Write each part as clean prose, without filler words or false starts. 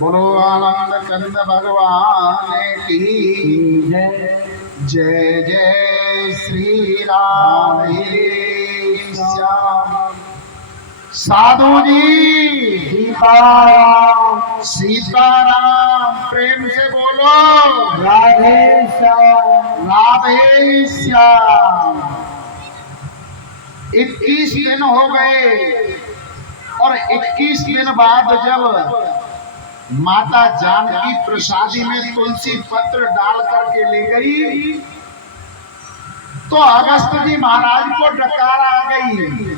बोलो आनंद कंद भगवान की जय। जय जय श्री राधे श्याम। साधु जी सीताराम सीताराम। प्रेम से बोलो राधे श्याम राधे श्याम। 21 दिन हो गए और 21 दिन बाद जब माता जानकी प्रसादी में तुलसी पत्र डाल करके ले गई तो अगस्त जी महाराज को डकार आ गई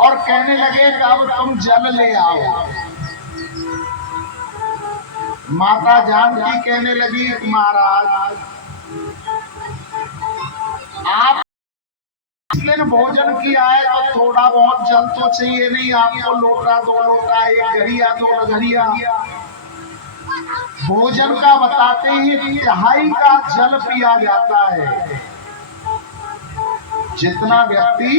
और कहने लगे कि अब तुम जल ले आओ। माता जानकी कहने लगी महाराज आप इस दिन भोजन किया है तो थोड़ा बहुत जल तो चाहिए नहीं आपको? लोटा 2 लोटा 1 घड़िया 2 घड़िया भोजन का बताते ही 1/2 का जल पिया जाता है। जितना व्यक्ति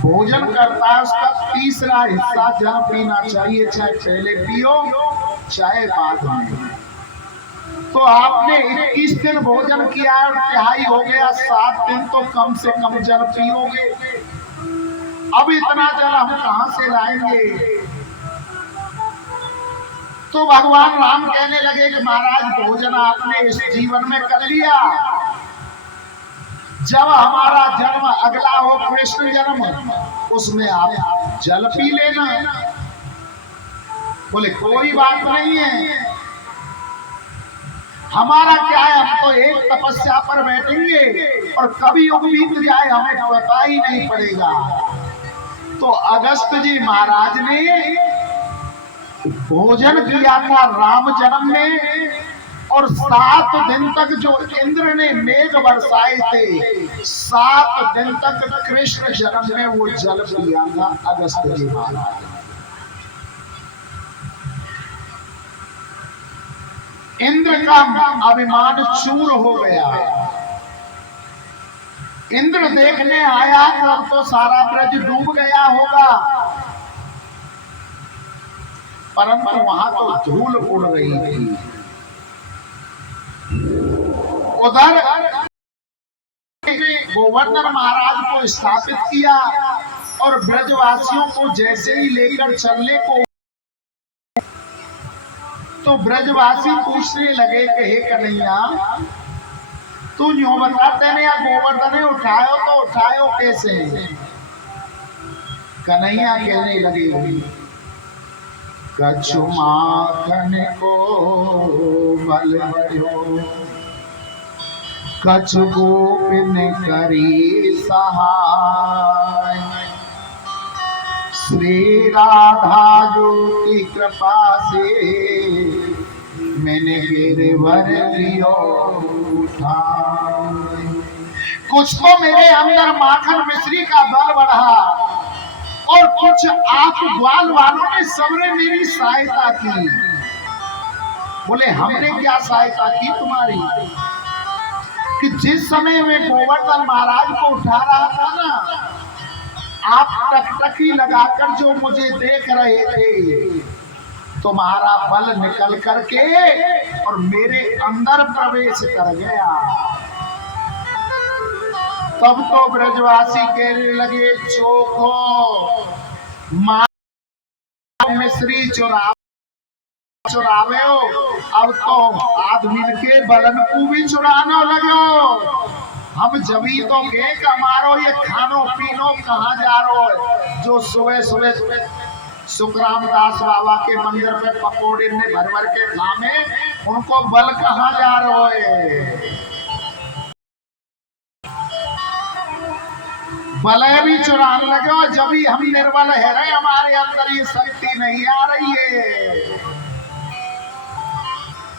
भोजन करता है उसका 3रा हिस्सा जल पीना चाहिए, चाहे पहले पियो चाहे बाद में। तो आपने 21 दिन भोजन किया और 1/2 हो गया, 7 दिन तो कम से कम जल पियोगे। अब इतना जल हम कहां से लाएंगे? तो भगवान राम कहने लगे कि महाराज भोजन आपने इस जीवन में कर लिया, जब हमारा जन्म अगला हो कृष्ण जन्म उसमें आप जल पी लेना। बोले कोई बात नहीं है, हमारा क्या है, हम तो एक तपस्या पर बैठेंगे और कभी युग बीत जाए हमें पता ही नहीं पड़ेगा। तो अगस्त जी महाराज ने भोजन किया था राम जन्म में और 7 दिन तक जो इंद्र ने मेघ बरसाए थे 7 दिन तक कृष्ण जन्म में वो जल पिया था अगस्त जी महाराज। इंद्र का अभिमान चूर हो गया। इंद्र देखने आया तब तो सारा ब्रज डूब गया होगा, परंतु वहां तो धूल उड़ रही थी। उधर गोवर्धन महाराज को स्थापित किया और ब्रजवासियों को जैसे ही लेकर चलने को तो ब्रजवासी पूछने लगे कि हे कन्हैया तू यूं बताते नहीं या गोवर्धन उठायो तो उठायो कैसे? कन्हैया कहने लगे कछु माखन को बल भयो कछु गोपिन करी सहाय श्री राधा जो की कृपा से मैंने गिरवर लियो उठा। कुछ तो मेरे अंदर माखन मिश्री का बल बढ़ा और कुछ आप ग्वाल वालों ने सबने मेरी सहायता की। बोले हमने क्या सहायता की तुम्हारी? कि जिस समय मैं गोवर्धन महाराज को उठा रहा था ना, आप टकटकी लगाकर जो मुझे देख रहे थे, तुम्हारा बल निकल करके और मेरे अंदर प्रवेश कर गया। तब तो ब्रजवासी कहने लगे चोखो मिश्री चुरावे हो, अब तो आदमी के बलन को भी चुराने लगो। हम जभी तो के हमारो ये खानो पीनो कहाँ जा रो है? जो सुबह सुबह सुखराम दास बाबा के मंदिर पे पकोड़े में भर भर के खामे, उनको बल कहाँ जा रहा है? बलय भी चुराने लगे और जब ही हम निर्बल है रहे हमारे अंदर ये शक्ति नहीं आ रही है।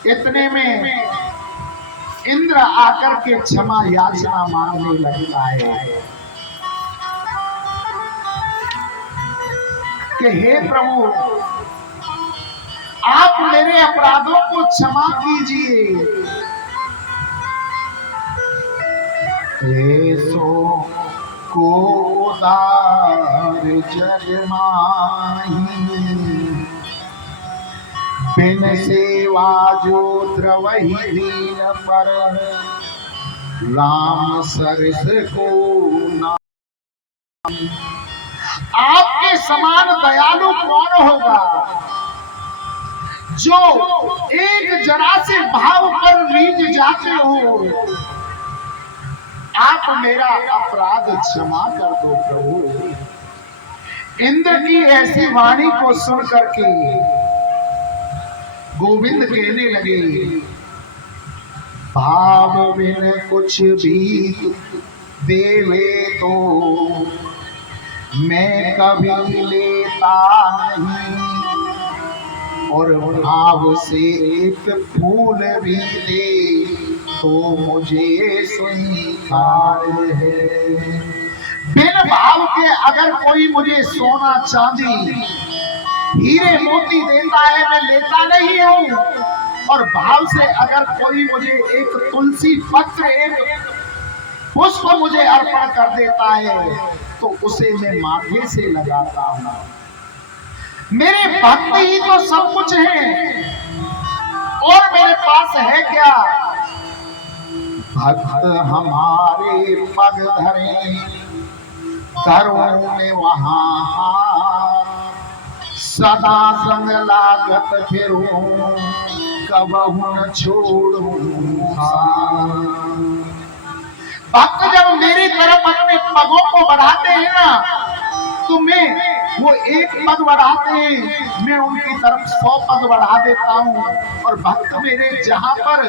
इतने में इंद्र आकर के क्षमा याचना मांगने लगता है कि हे प्रभु आप मेरे अपराधों को क्षमा कीजिए। ऐसो को उदार जग माही बिन सेवा जो द्रवहि दीन पर, राम सरस को नाम। आपके समान दयालु कौन होगा, जो एक जरा से भाव पर रीझ जाते हो। आप मेरा अपराध क्षमा कर दो प्रभु। इंद्र की ऐसी वाणी को सुन करके गोविंद कहने लगे, भाव बिन कुछ भी देवे तो मैं कभी लेता नहीं, और भाव से एक फूल भी दे तो मुझे स्वीकार है। बिन भाव के अगर कोई मुझे सोना चांदी हीरे मोती देता है, मैं लेता नहीं हूँ। और भाव से अगर कोई मुझे एक तुलसी पत्र, एक पुष्प मुझे अर्पण कर देता है, तो उसे मैं माथे से लगाता हूँ। मेरे भक्त ही तो सब कुछ है, और मेरे पास है क्या। भक्त हमारे पग धरे करों में वहां, सदा संग लागत फिरूं कबहु न छोड़ूं। भक्त जब मेरी तरफ अपने पगों को बढ़ाते हैं ना, तो मैं वो एक पग बढ़ाते हैं, मैं उनकी तरफ 100 पग बढ़ा देता हूँ। और भक्त मेरे जहां पर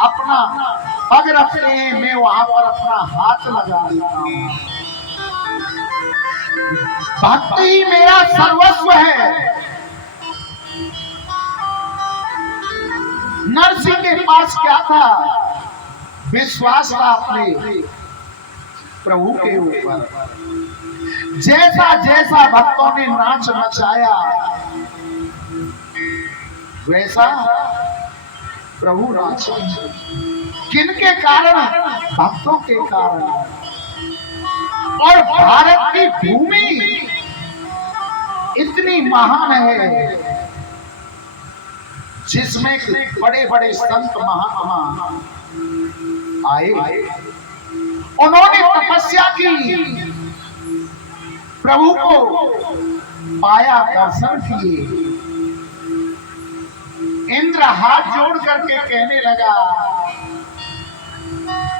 अपना पग रखते हैं, मैं वहां पर अपना हाथ लगा देता हूँ। भक्ति ही मेरा सर्वस्व है। नरसिंह के पास क्या था, विश्वास था अपने प्रभु के ऊपर। जैसा जैसा भक्तों ने नाच नचाया, वैसा प्रभु नाचा। किनके कारण, भक्तों के कारण। और भारत की भूमि इतनी महान है, जिसमें बड़े बड़े संत महात्मा आए, उन्होंने तपस्या की, प्रभु को पाया, दर्शन किए। इंद्र हाथ जोड़ करके कहने लगा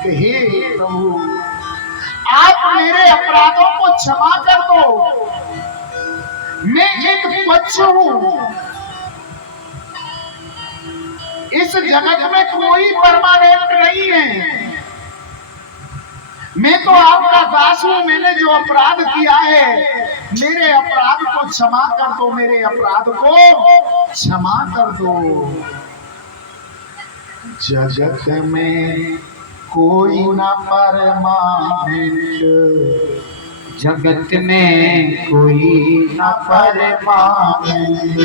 कि हे प्रभु, आप मेरे अपराधों को क्षमा कर दो। मैं एक बच्चा हूं, इस जगत में कोई परमानेंट नहीं है। मैं तो आपका दास हूं, मैंने जो अपराध किया है, मेरे अपराध को क्षमा कर दो, मेरे अपराध को क्षमा कर दो। जगत में कोई न परमानेंट, जगत में कोई न परमानेंट।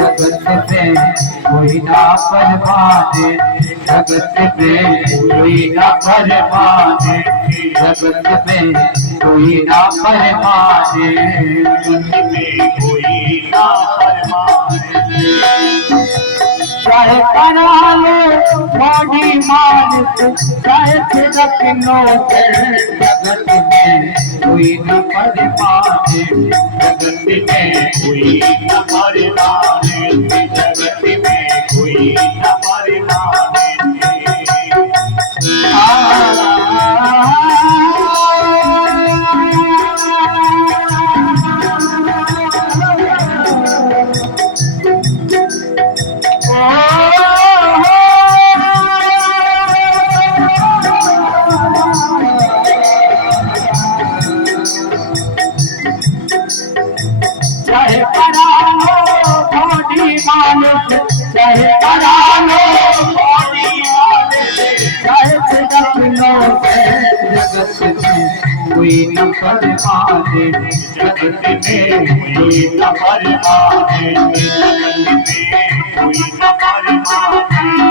जगत में कोई ना परमाने, जगत में कोई ना परमाने, जगत में कोई ना परमाने, जगत में कोई ना परमाने। चाहे करा लो बॉडी मालिक, चाहे तिलक नौकर, जगत में कोई न परमाने, जगत में कोई न परमाने, जगत में कोई न परमाने। चाहे करा लो बॉडी मालिक, चाहे करा लो बॉडी मालिक, चाहे तिलक नौकर, जगत में कोई न परमाने जगत में कोई न परमाने जगत में कोई न परमाने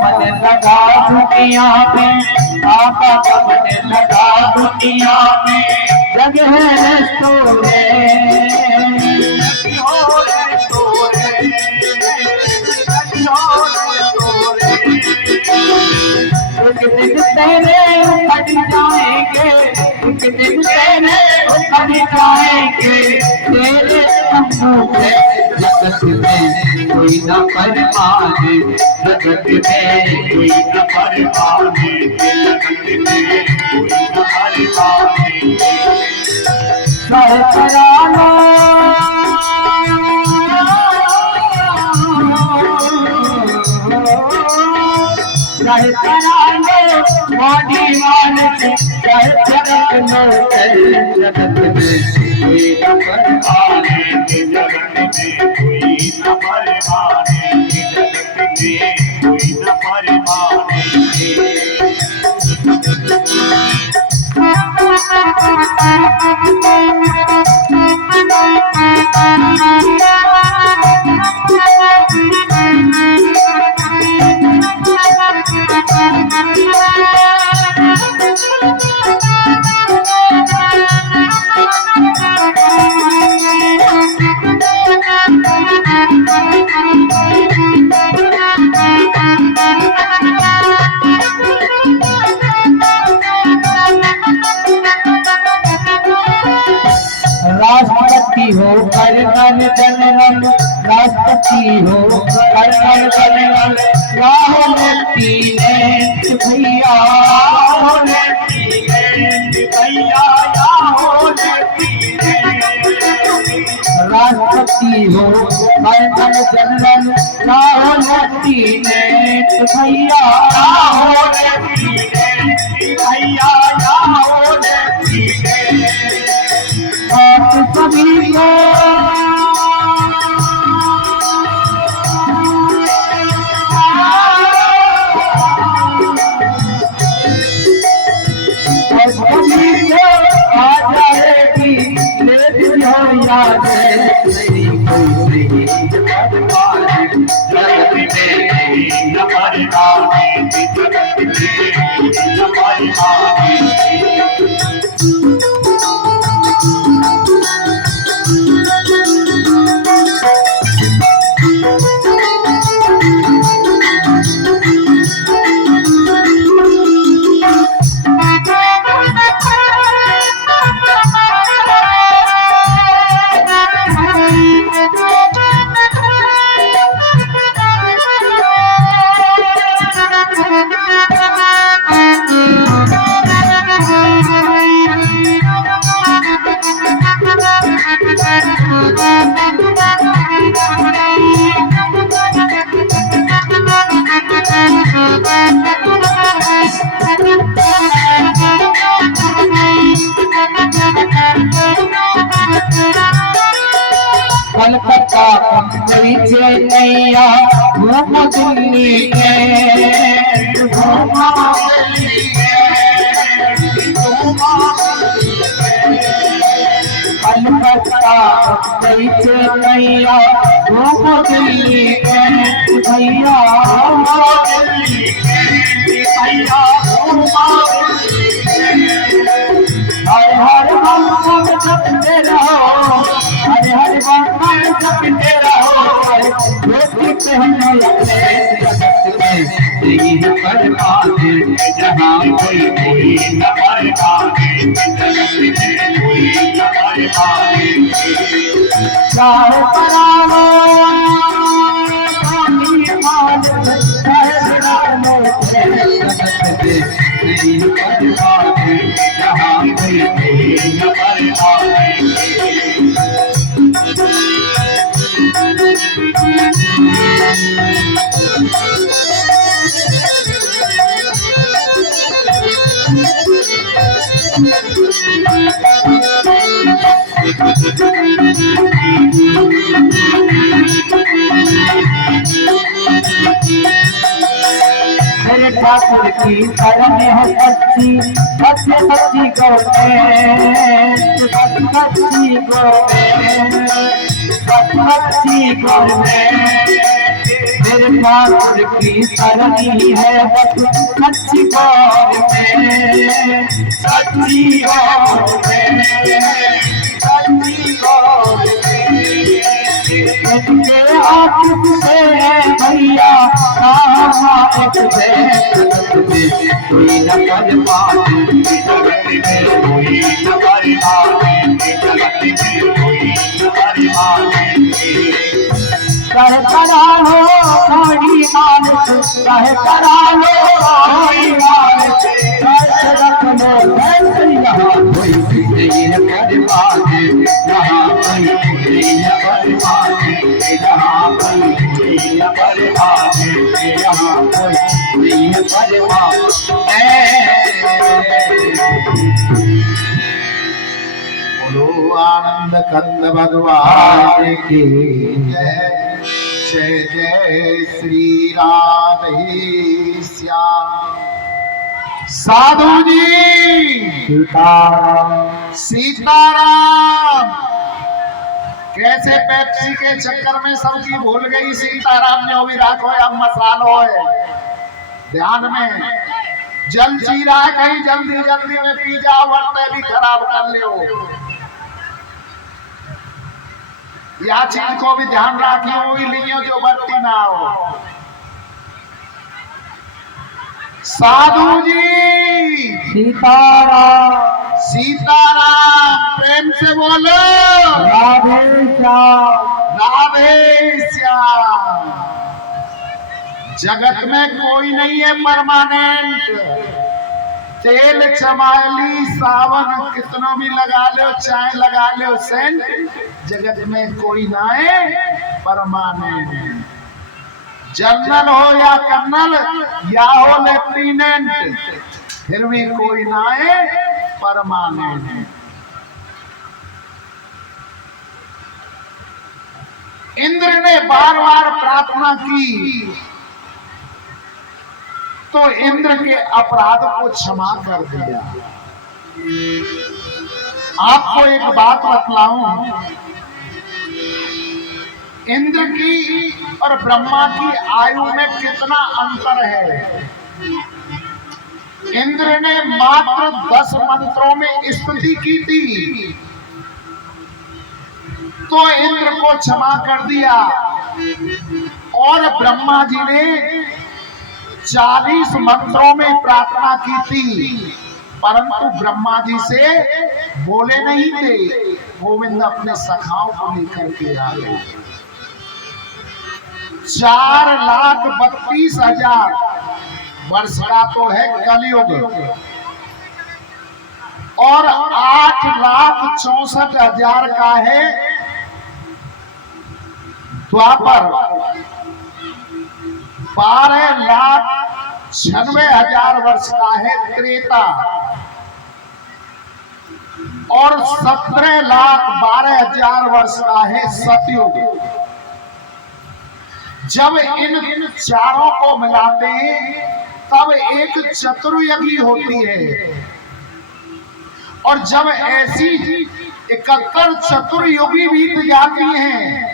मन लगा दुनिया में आपा का मन लगा दुनिया में जगह तोरे एक दिन तेरे उखड़ जाएंगे एक दिन तेरे उखड़ जाएंगे तेरे संगों से जगत में कोई न परमाने जगत में कोई न परमाने जगत में कोई न परमाने सहस्रानो सहस्रानो मोदीवान से जगत में जगत में कोई न परमाने जगत में कोई न परमाने जगत में कोई न परमाने राष्ट्रपति हो कर जनरल राष्ट्रपति हो कर जनरल राहुल भैया भैया राष्ट्रपति हो कर जनरल राहुल भैया भैया आप सभी को आ जाएगी लेकिन याद नहीं कोई नहीं जगत में न परमाने जगत में न परमाने कलकत्ता मुंबई चेन्नैया घूम दिल्ली के कलकत्ता मुंबई चेन्नैया घूम दिल्ली के भैया हर हर हम जपते रहो हर हर हम जपते रहो रोटी पहने जगत में नहीं परमाने जहाँ कोई न परमाने जगत में कोई न परमाने चाहो करावो यहाँ कोई न परवाने। मेरे ठाकुर की शरण है सच्ची, सच्ची सच्ची गवर्नमेंट, सच्ची गवर्नमेंट, सच्ची गवर्नमेंट। मेरे ठाकुर की शरण ही है सच्ची गवर्नमेंट, सच्ची गवर्नमेंट, सच्ची गवर्नमेंट। इनके हाथ से भैया एक से कोई न कर पाए, जगत में कोई न कर पाए, जगत में कोई न कर पाए। कह करा लो कोई मानस, कह करा लो कोई मानस, कह रख लो यहाँ कोई नहीं न कर पाए, यहाँ कोई नहीं न कर पाए, यहाँ कोई नहीं न कर पाए, यहाँ कोई नहीं न कर पाए। बोलो आनंद कंद भगवान की जय। जय जय श्री राधे श्याम। साधु जी सीताराम। कैसे पेप्सी के चक्कर में सबकी भूल गई सीताराम ने भी राखो अब मसालो है। ध्यान में जल जी रहा है, कहीं जल्दी जल्दी में पी जाओ वरना भी खराब कर ले। या चीज को भी ध्यान रखिए, वही लियो जो बरती ना हो। साधु जी सीताराम। सीताराम। प्रेम से बोलो राधे श्याम। राधे श्याम। जगत में कोई नहीं है परमानेंट। तेल चमाली सावन कितनों भी लगा लो, चाय लगा लो, सेंट, जगत में कोई ना है परमानेंट। जनरल हो या कर्नल या हो लेफ्टिनेंट, फिर भी कोई ना है परमानेंट। इंद्र ने बार बार प्रार्थना की तो इंद्र के अपराध को क्षमा कर दिया। आपको एक बात बतलाऊं, इंद्र की और ब्रह्मा की आयु में कितना अंतर है। इंद्र ने मात्र 10 मंत्रों में स्तुति की थी तो इंद्र को क्षमा कर दिया, और ब्रह्मा जी ने 40 मंत्रों में प्रार्थना की थी परंतु ब्रह्मा जी से बोले नहीं थे। गोविंद अपने सखाओं को लेकर के आ गए। 4,32,000 वर्ष का तो है कलयुग और 8,64,000 का है द्वापर। 12,96,000 वर्ष का है त्रेता और 17,12,000 वर्ष का है सतयुग। जब इन चारों को मिलाते हैं तब एक चतुर्युगी होती है, और जब ऐसी 71 चतुर्युगी बीत जाती हैं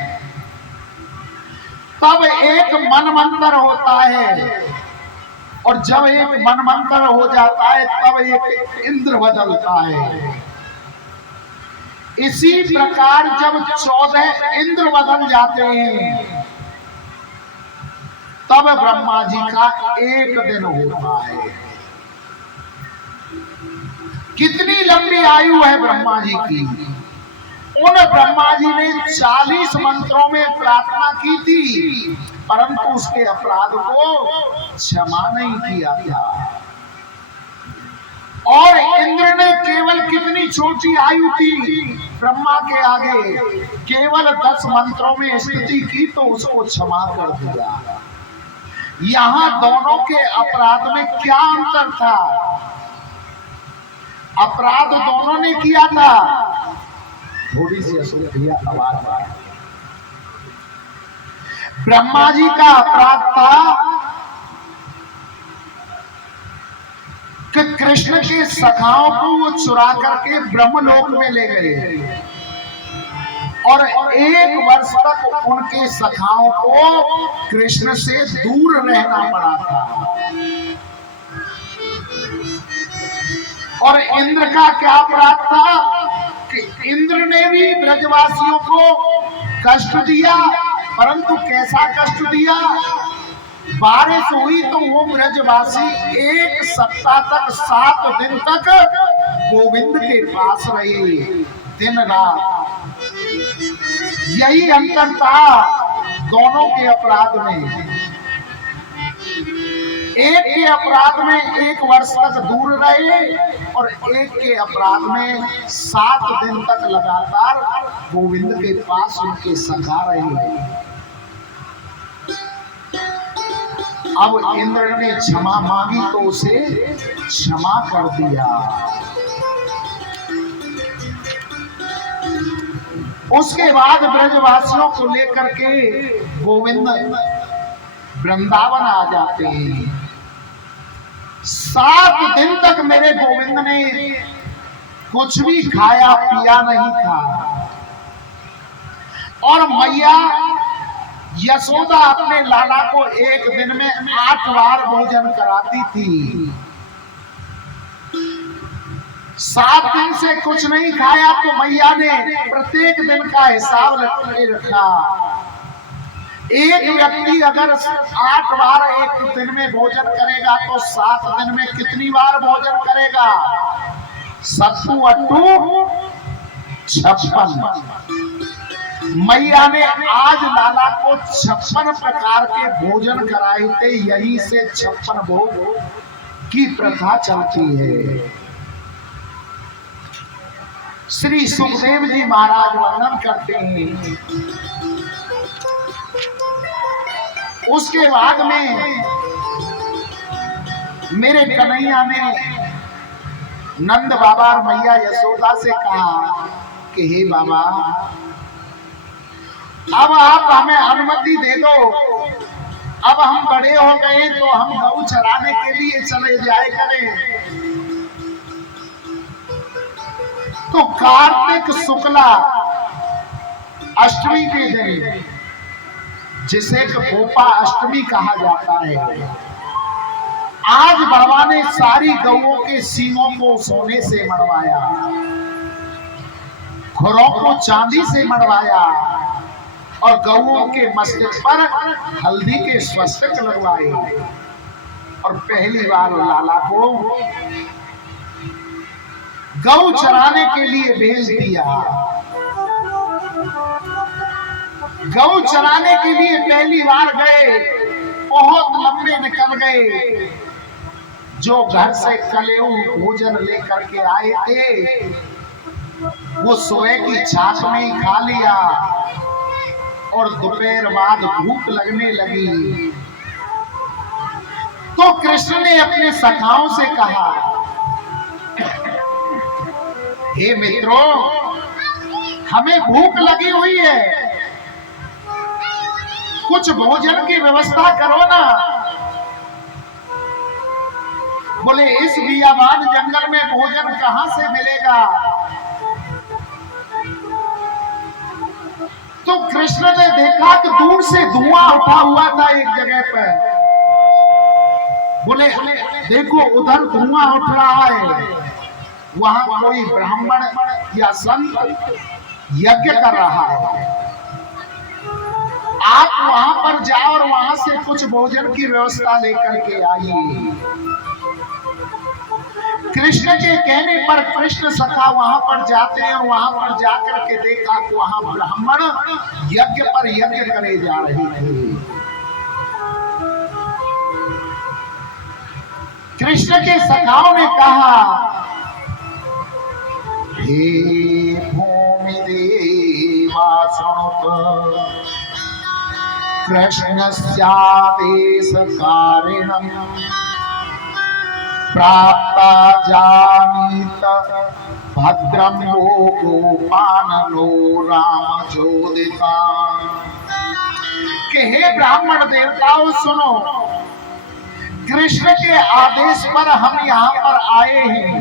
तब एक मनमंत्र होता है, और जब एक मनमंत्र हो जाता है तब एक इंद्र बदलता है। इसी प्रकार जब 14 इंद्र बदल जाते हैं तब ब्रह्मा जी का एक दिन होता है। कितनी लंबी आयु है ब्रह्मा जी की। उन ब्रह्मा जी ने 40 मंत्रों में प्रार्थना की थी परंतु उसके अपराध को क्षमा नहीं किया था। और इंद्र ने केवल कितनी छोटी आयु थी ब्रह्मा के आगे, केवल 10 मंत्रों में स्तुति की तो उसको क्षमा कर दिया। यहां दोनों के अपराध में क्या अंतर था? अपराध दोनों ने किया था। थोड़ी सी असुविधा आवाज। ब्रह्मा जी का अपराध था कि कृष्ण के सखाओं को वो चुरा करके ब्रह्मलोक में ले गए और 1 वर्ष तक उनके सखाओं को कृष्ण से दूर रहना पड़ा था। और इंद्र का क्या अपराध था कि इंद्र ने भी ब्रजवासियों को कष्ट दिया, परंतु कैसा कष्ट दिया? बारिश हुई तो वो ब्रजवासी 1 सप्ताह तक 7 दिन तक गोविंद के पास रहे, दिन रात। यही अंतर था दोनों के अपराध में। एक के अपराध में 1 वर्ष तक दूर रहे और एक के अपराध में 7 दिन तक लगातार गोविंद के पास उनके सखा रहे। अब इंद्र ने क्षमा मांगी तो उसे क्षमा कर दिया। उसके बाद ब्रजवासियों को लेकर के गोविंद वृंदावन आ जाते हैं। 7 दिन तक मेरे गोविंद ने कुछ भी खाया पिया नहीं था। और मैया यशोदा अपने लाला को एक दिन में 8 बार भोजन कराती थी। 7 दिन से कुछ नहीं खाया तो मैया ने प्रत्येक दिन का हिसाब रखा। एक व्यक्ति अगर 8 बार एक दिन में भोजन करेगा तो 7 दिन में कितनी बार भोजन करेगा? 7 8 56। मैया ने आज लाला को 56 प्रकार के भोजन कराए थे। यहीं से 56 भोग की प्रथा चलती है। श्री सुखदेव जी महाराज वर्णन करते हैं। उसके बाद में मेरे कन्हैया ने नंद बाबा और मैया यशोदा से कहा कि हे बाबा, अब आप हमें अनुमति दे दो। अब हम बड़े हो गए तो हम गौ चराने के लिए चले जाए करें। तो कार्तिक शुक्ला अष्टमी के दिन, जिसे गोपा अष्टमी कहा जाता है, आज बाबा ने सारी गौओं के सींगों को सोने से मढ़वाया, खुरों को चांदी से मढ़वाया और गौओं के मस्तक पर हल्दी के स्वस्तिक लगवाए और पहली बार लाला को गौ चराने के लिए भेज दिया। गौ चराने के लिए पहली बार गए, बहुत लंबे निकल गए। जो घर से कलेऊ भोजन लेकर के आए थे वो सुबह की छाछ में ही खा लिया और दोपहर बाद भूख लगने लगी। तो कृष्ण ने अपने सखाओं से कहा, हे मित्रों, हमें भूख लगी हुई है, कुछ भोजन की व्यवस्था करो ना। बोले इस बियाबान जंगल में भोजन कहां से मिलेगा? तो कृष्ण ने देखा कि दूर से धुआं उठा हुआ था एक जगह पर। बोले देखो उधर धुआं उठ रहा है, वहां कोई ब्राह्मण या संत यज्ञ कर रहा है। आप वहां पर जाओ और वहां से कुछ भोजन की व्यवस्था लेकर के आइए। कृष्ण के कहने पर कृष्ण सखा वहां पर जाते हैं और वहां पर जाकर के देखा कि वहां ब्राह्मण यज्ञ पर यज्ञ करे जा रहे थे। कृष्ण के सखाओं ने कहा हे भूमि देवा शृणुत कृष्णस्यादेशकारिणम् प्राप्ता जानीत भद्रं वो गोपाननो रामचोदिता। कि हे ब्राह्मण देवताओं सुनो, कृष्ण के आदेश पर हम यहाँ पर आए हैं।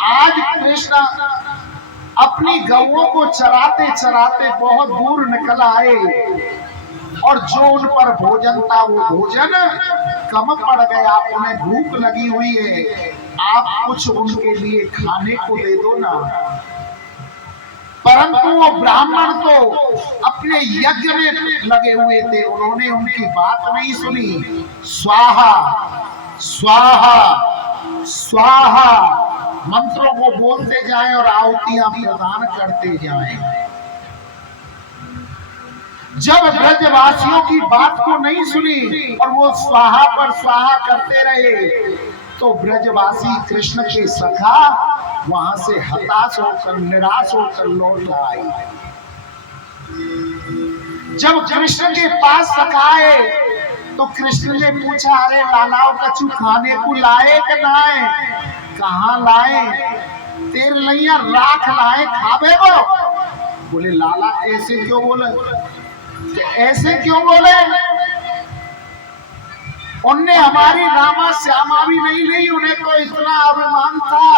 आज कृष्ण अपनी गौओं को चराते चराते बहुत दूर निकल आए और जो उन पर भोजन था वो भोजन कम पड़ गया, उन्हें भूख लगी हुई है। आप कुछ उनके लिए खाने को दे दो ना। परंतु वो ब्राह्मण तो अपने यज्ञ में लगे हुए थे, उन्होंने उनकी बात नहीं सुनी। स्वाहा स्वाहा स्वाहा मंत्रों को बोलते जाएं और आहुतियां प्रदान करते जाएं। जब ब्रजवासियों की बात को नहीं सुनी और वो स्वाहा पर स्वाहा करते रहे, तो ब्रजवासी कृष्ण के सखा वहां से हताश होकर निराश होकर लौट आए। जब कृष्ण के पास सखा आए तो कृष्ण ने पूछा, अरे लालाओ कछु खाने को लाए कि नाए? कहाँ लाए? तेरे लैया राख लाए, खावे वो? बोले लाला ऐसे क्यों बोले? ऐसे क्यों बोले? उनने हमारी रामा श्यामा भी नहीं ली, उन्हें तो इतना अभिमान था,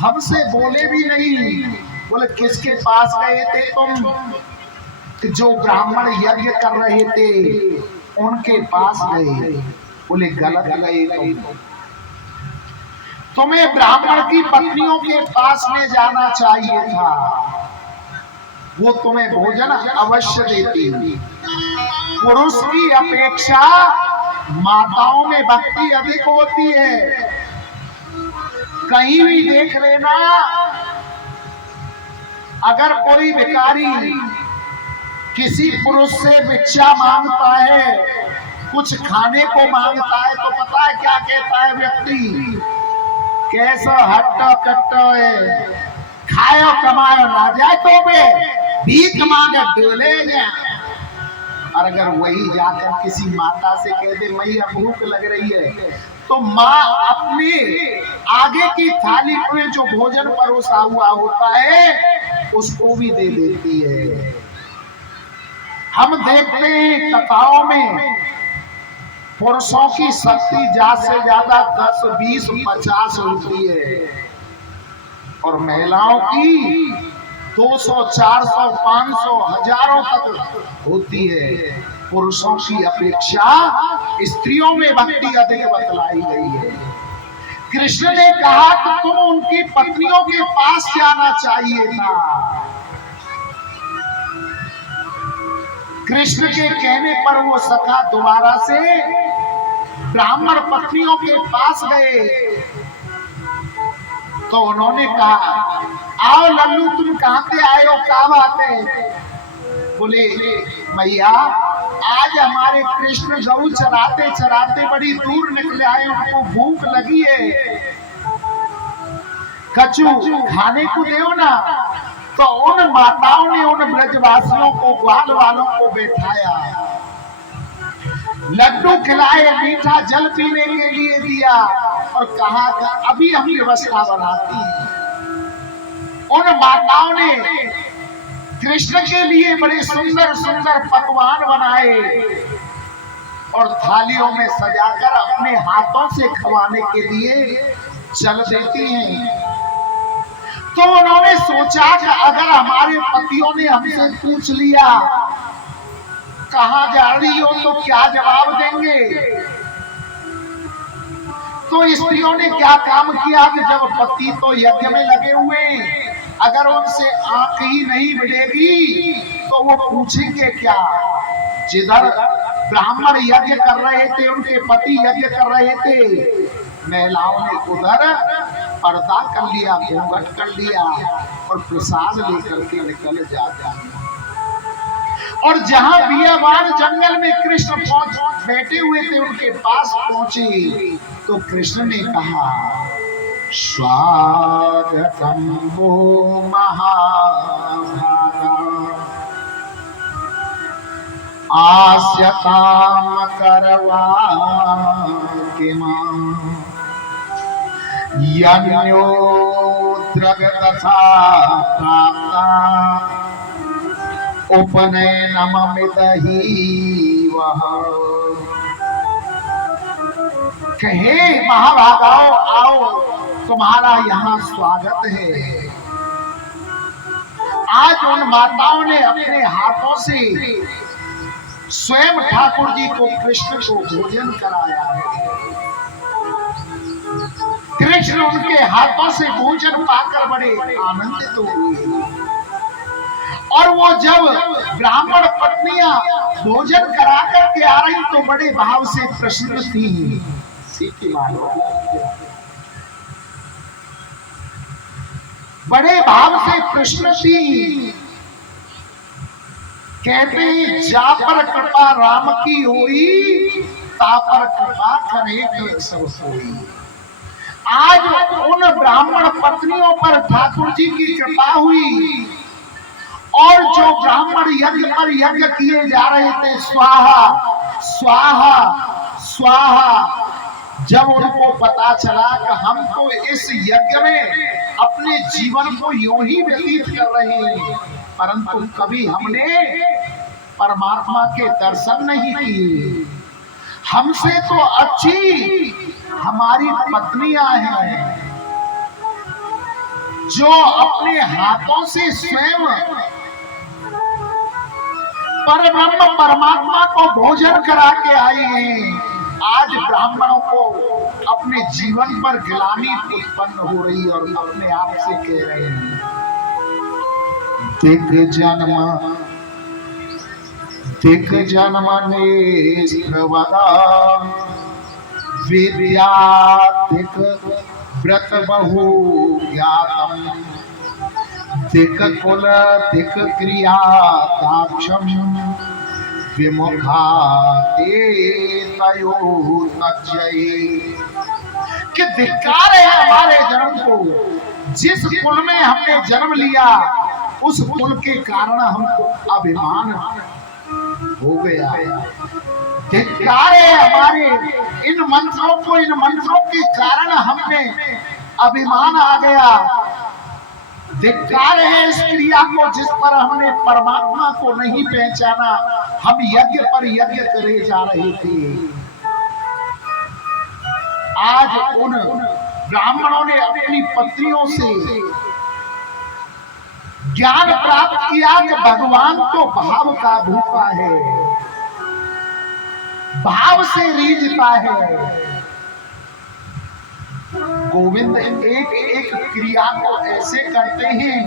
हमसे बोले भी नहीं। बोले किसके पास गए थे तुम? जो ब्राह्मण यज्ञ कर रहे थे उनके पास गए। बोले गलत गए तुम्हें ब्राह्मण की पत्नियों के पास में जाना चाहिए था, वो तुम्हें भोजन अवश्य देती। पुरुष की अपेक्षा माताओं में भक्ति अधिक होती है। कहीं भी देख लेना, अगर कोई भिखारी किसी पुरुष से भिक्षा मांगता है, कुछ खाने को मांगता है, तो पता है क्या कहता है व्यक्ति? कैसा हट्टा कट्टा है, खायो कमायो ना जाए तो बे भीख मांगे डोले जाए। और अगर वही जाकर किसी माता से कह दे मैया भूख लग रही है, तो माँ अपने आगे की थाली में जो भोजन परोसा हुआ होता है उसको भी दे देती है। हम देखते हैं कथाओं में पुरुषों की शक्ति ज्यादा से ज्यादा 10, 20, 50 होती है और महिलाओं की 200, 400, 500, हजारों तक होती है। पुरुषों की अपेक्षा स्त्रियों में भक्ति अधिक बतलाई गई है। कृष्ण ने कहा कि तुम उनकी पत्नियों के पास जाना चाहिए था। कृष्ण के कहने पर वो सखा दोबारा से ब्राह्मण पत्नियों के पास गए तो उन्होंने कहा, आओ लल्लू तुम कहां से आए हो, क्या बात है? बोले मैया आज हमारे कृष्ण गौ चराते चराते बड़ी दूर निकले आए, उनको भूख लगी है, कछु खाने को दो ना। तो उन माताओं ने उन ब्रजवासियों को, ग्वाल वालों को बैठाया, लड्डू खिलाए, मीठा जल पीने के लिए दिया और कहा अभी हम व्यवस्था बनाती। उन माताओं ने कृष्ण के लिए बड़े सुंदर सुंदर पकवान बनाए और थालियों में सजाकर अपने हाथों से खवाने के लिए चल देती हैं। तो उन्होंने सोचा कि अगर हमारे पतियों ने हमसे पूछ लिया कहाँ जा रही हो तो क्या जवाब देंगे। तो स्त्रियों ने क्या काम किया कि जब पति तो यज्ञ में लगे हुए, अगर उनसे आंख ही नहीं मिलेगी तो वो पूछेंगे क्या। जिधर ब्राह्मण यज्ञ कर रहे थे, उनके पति यज्ञ कर रहे थे, महिलाओं ने उधर पर्दा कर लिया, घूंघट कर लिया और प्रसाद लेकर के निकल जाता। और जहां बियाबान जंगल में कृष्ण बैठे हुए थे उनके पास पहुंचे तो कृष्ण ने कहा, स्वागतं वो महाभागा आस्यतां करवाकिमा यन्योद्रगतथा प्राप्ता उपनयनममितहि वह। कहे महाभागाओ आओ तुम्हारा यहाँ स्वागत है। आज उन माताओं ने अपने हाथों से स्वयं ठाकुर जी को कृष्ण को भोजन कराया है। कृष्ण उनके हाथों से भोजन पाकर बड़े आनंदित हुए और वो जब ब्राह्मण पत्नियां भोजन करा करके आ रही तो बड़े भाव से प्रसन्न थी। बड़े भाव से प्रश्न थी। कहते हैं जा पर कृपा राम की हुई ता पर कृपा करे सब सोई। आज उन ब्राह्मण पत्नियों पर ठाकुर जी की कृपा हुई और जो ब्राह्मण यज्ञ पर यज्ञ किए जा रहे थे स्वाहा स्वाहा स्वाहा, जब उनको पता चला कि हम तो इस यज्ञ में अपने जीवन को यूं ही व्यतीत कर रहे हैं परंतु कभी हमने परमात्मा के दर्शन नहीं किए। हमसे तो अच्छी हमारी पत्नियां हैं जो अपने हाथों से स्वयं परब्रह्म परमात्मा को भोजन करा के आई हैं। आज ब्राह्मणों को अपने जीवन पर गिलानी उत्पन्न हो रही और अपने आप से कह रहे हैं दिक जन्म नेत्रवदा विद्या दिक व्रत बहु ज्ञातम दिक कुल दिक क्रिया दाक्षम विमुखा ते तयो तज्जये। कि धिक्कार है हमारे जन्म को। जिस कुल में हमने जन्म लिया उस कुल के कारण हमको अभिमान हो गया। धिक्कार है हमारे इन मंत्रों को, इन मंत्रों के कारण हमने अभिमान आ गया। धिक्कार है इस क्रिया को जिस पर हमने परमात्मा को नहीं पहचाना। हम यज्ञ पर यज्ञ करे जा रहे थे। आज उन ब्राह्मणों ने अपनी पत्नियों से ज्ञान प्राप्त किया कि भगवान तो भाव का भूखा है, भाव से रीझता है। गोविंद एक एक क्रिया को ऐसे करते हैं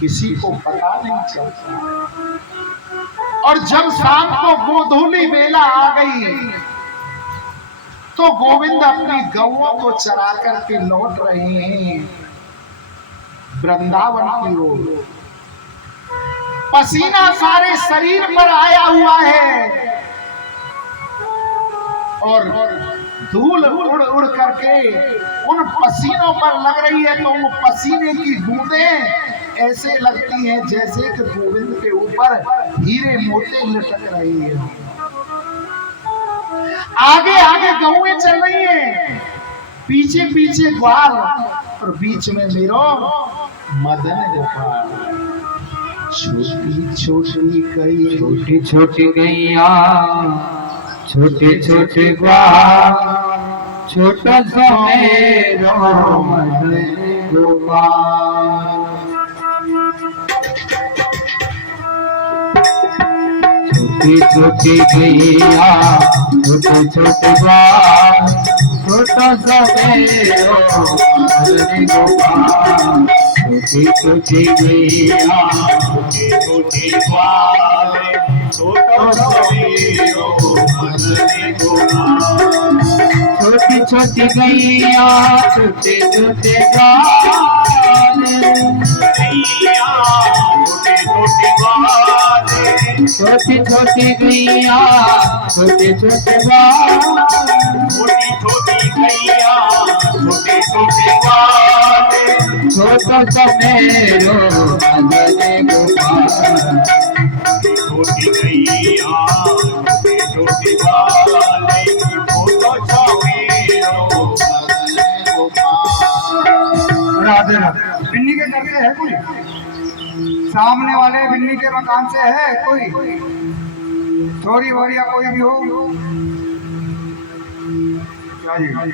किसी को पता नहीं चलता। और जब शाम को गोधूली बेला आ गई तो गोविंद अपनी गौओं को चरा करके लौट रहे हैं वृंदावन की ओर। पसीना सारे शरीर पर आया हुआ है और धूल उड़ उड़ करके उन पसीनों पर लग रही है तो वो पसीने की बूंदें ऐसे लगती हैं जैसे कि गोविंद के ऊपर हीरे मोती लटक रही है। आगे आगे गौएं चल रही हैं, पीछे पीछे ग्वाल और बीच में मेरो मदन गोपाल। छोटी छोटी गई, छोटी छोटी गैया, छोटे छोटे ग्वाल, छोटा सा मेरो मदन गोपाल। छोटी छोटी गैया, छोटे छोटे ग्वाल, छोटा सा मेरो मदन गोपाल। छोटी छोटी गैया, छोटे छोटे ग्वाल, छोटा सा मेरो मदन गोपाल। छोटी छोटी गैया, छोटे छोटे ग्वाल, गैया छोटे छोटे ग्वाल, छोटी छोटी गैया, छोटे छोटे ग्वाल, छोटी छोटी गैया, छोटो समेरो भजन गोपाल राधे राधे। बिन्नी के घर से है कोई? सामने वाले बिन्नी के मकान से है कोई? थोड़ी और या कोई भी हो? क्या जी?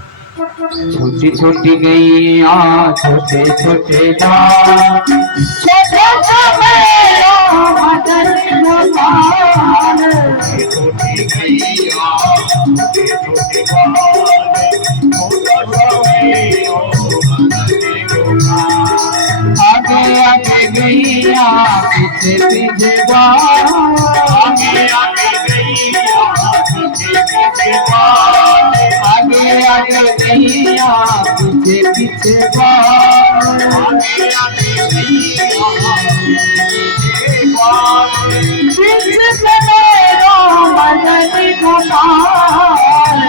छोटी छोटी गैया छोटे छोटे जान छोटे छोटे भजन गोपाल छोटी गैया छोटे छोटे आगे आगे गैया पीछे पीछे आगे आगे गैया पीछे पीछे आगे आगे गैया पीछे पीछे आगे आगे गैया पीछे मेरा भजन गोपाल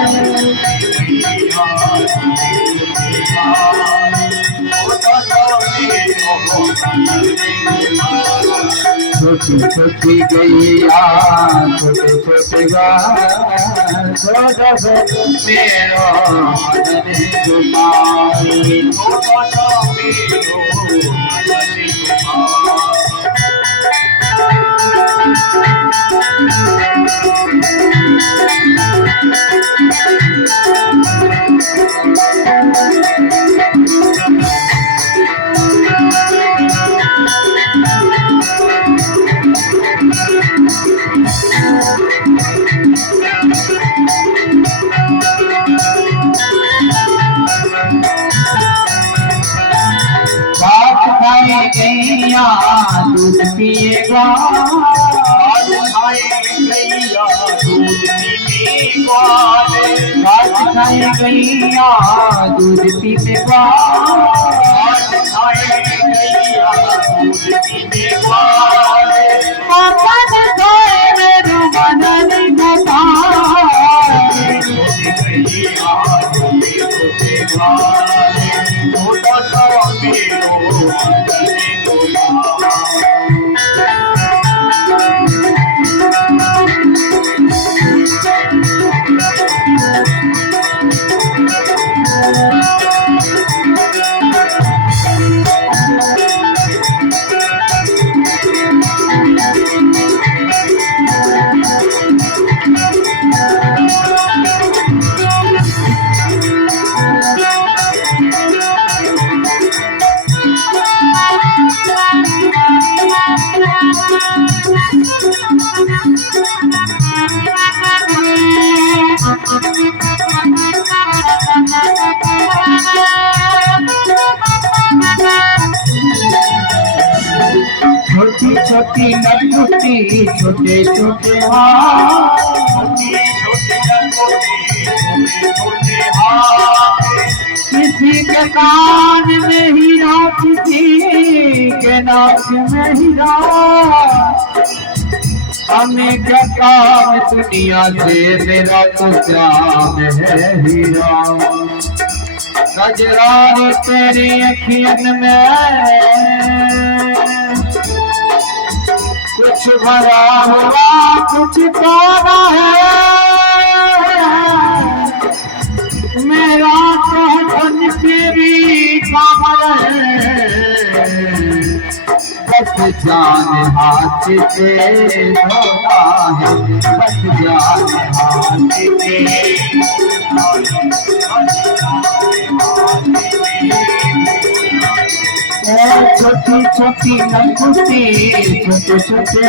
छोटी छोटी गैया छोटे छोटे गान छोटा सा मेरो भजन गैया दूध पिएगा गैया दूध पीएगा गैया दूध पीएगा छोटी छोटी नटुटी छोटे छोटे किसी के कान में हीरा किसी के नाक में हीरा हमें क्या काम दुनिया से मेरा तो श्याम है हीरा कजरानी तेरी अखियन में कुछ भरा हुआ कुछ पाना है मेरा तो बन तेरी कमर है बस जान हाथ से धोता है बस जान हाथ से छोटी छोटी नटुटी छोटे छोटे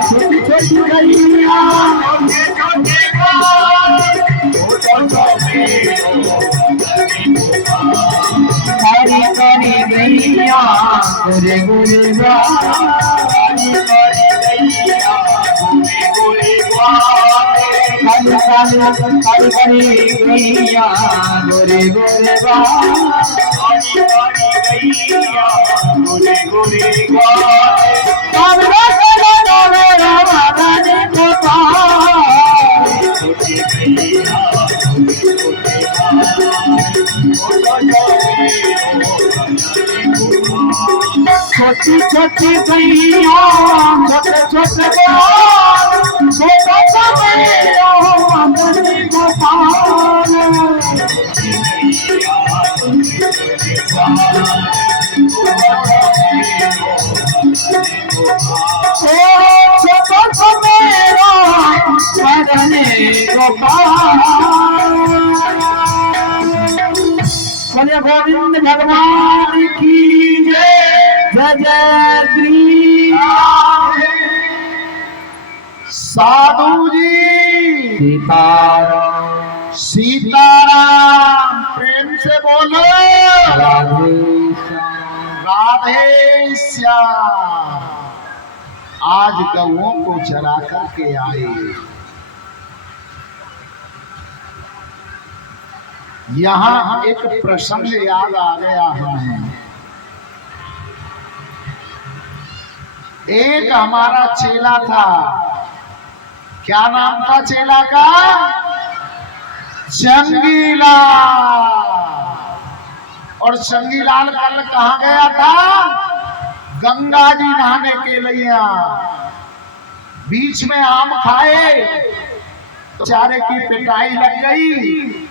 छोटी छोटी गैया हरी करी गैया गुरे गुरे काली काली काली काली गैया गोरे गोरे छोटी छोटी गैया छोटे छोटे छोटा सा गैया मदन गोपाल छोटा सा मेरा मदन गोपाल। बोले गोविंद भगवान की जय जय जय श्री साधु जी सीताराम सीताराम प्रेम से बोलो राधे राधे श्याम। आज गौओं को चरा करके आए, यहाँ एक प्रसंग याद आ गया हमें। एक हमारा चेला था, क्या नाम था चेला का? चंगीलाल। और चंगीलाल कल कहाँ गया था? गंगा जी नहाने के लिए। बीच में आम खाए, चारे की पिटाई लग गई।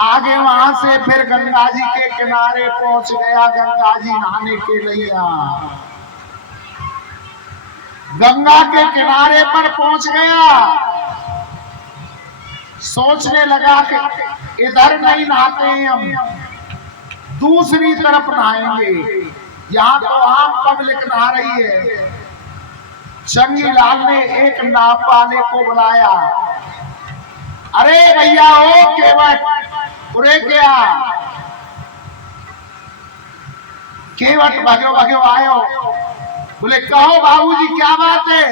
आगे वहां से फिर गंगा जी के किनारे पहुंच गया, गंगा जी नहाने के लिए। गंगा के किनारे पर पहुंच गया, सोचने लगा कि इधर नहीं नहाते हैं, हम दूसरी तरफ नहाएंगे, यहाँ तो आम पब्लिक नहा रही है। चंगीलाल ने एक नाव वाले को बुलाया, अरे भैया ओ केवट उरे क्या केवट भाग्यो भाग्यो आयो। बोले कहो बाबूजी क्या बात है?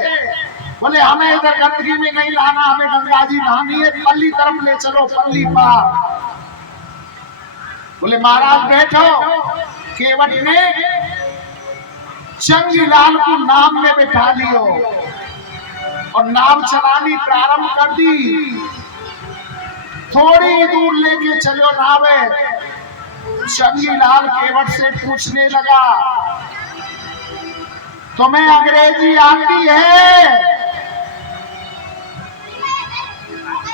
बोले हमें इधर गंदगी में नहीं लाना, हमें गंगा जी नहानी है, पल्ली तरफ ले चलो, पल्ली पार। बोले महाराज बैठो। केवट ने चंगीलाल को नाव में बैठा लियो और नाव चलानी प्रारंभ कर दी। थोड़ी दूर लेके चलो नावे। चंगीलाल केवट से पूछने लगा, तुम्हें अंग्रेजी आती है?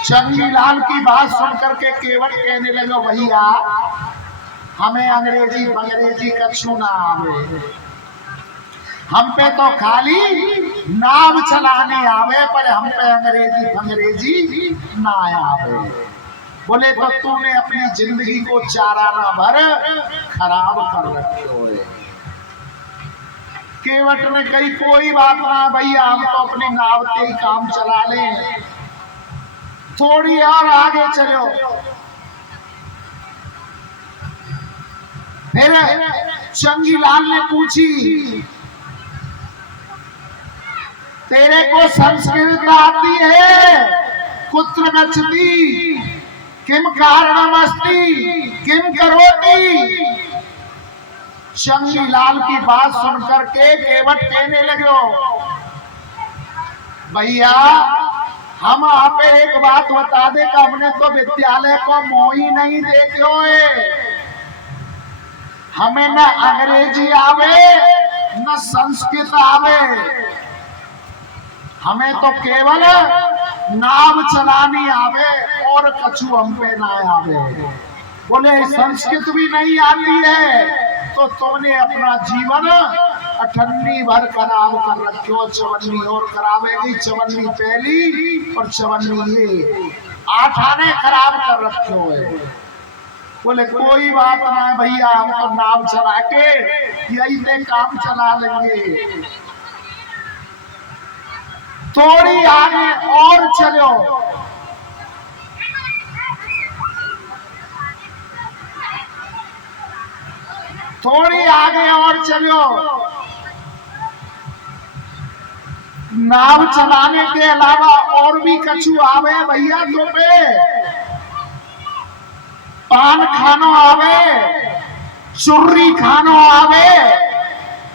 चंगीलाल की बात सुनकर के केवट कहने लगा, भैया हमें अंग्रेजी कछु ना आवे, हम पे तो खाली नाव चलाने आवे, पर हम पे अंग्रेजी ना आवे। बोले तो तूने अपनी जिंदगी को चाराना भर खराब कर रखे हो। केवट ने कही कोई बात ना भैया, हम तो अपनी नाव से ही काम चला लें, थोड़ी और आगे चलो। फिर चंगीलाल ने पूछी, तेरे को संस्कृत आती है? कुत्र गच्छति किम कारणमस्ति किम करोति? चंगीलाल की बात सुनकर के केवट कहने लगे, भैया हम आप एक बात बता दे कि हमने तो विद्यालय को मोही नहीं देखे हुए, हमें न अंग्रेजी आवे न संस्कृत आवे, हमें तो केवल नाव चलानी आवे और कछु हम पे ना आवे। बोले संस्कृत भी नहीं आती है तो तुमने अपना जीवन अठन्नी भर खराब कर रखो, चवन्नी और करावेगी, चवन्नी पहली और चवन्नी ये 8 आने खराब कर रखो है। बोले कोई बात ना भैया, हम तो नाव चला के यही से काम चला लेंगे। थोड़ी आगे और चलो, थोड़ी आगे और चलो। नाव चलाने के अलावा और भी कछु आवे भैया तो पे पान खानो आवे, चुर्री खानो आवे,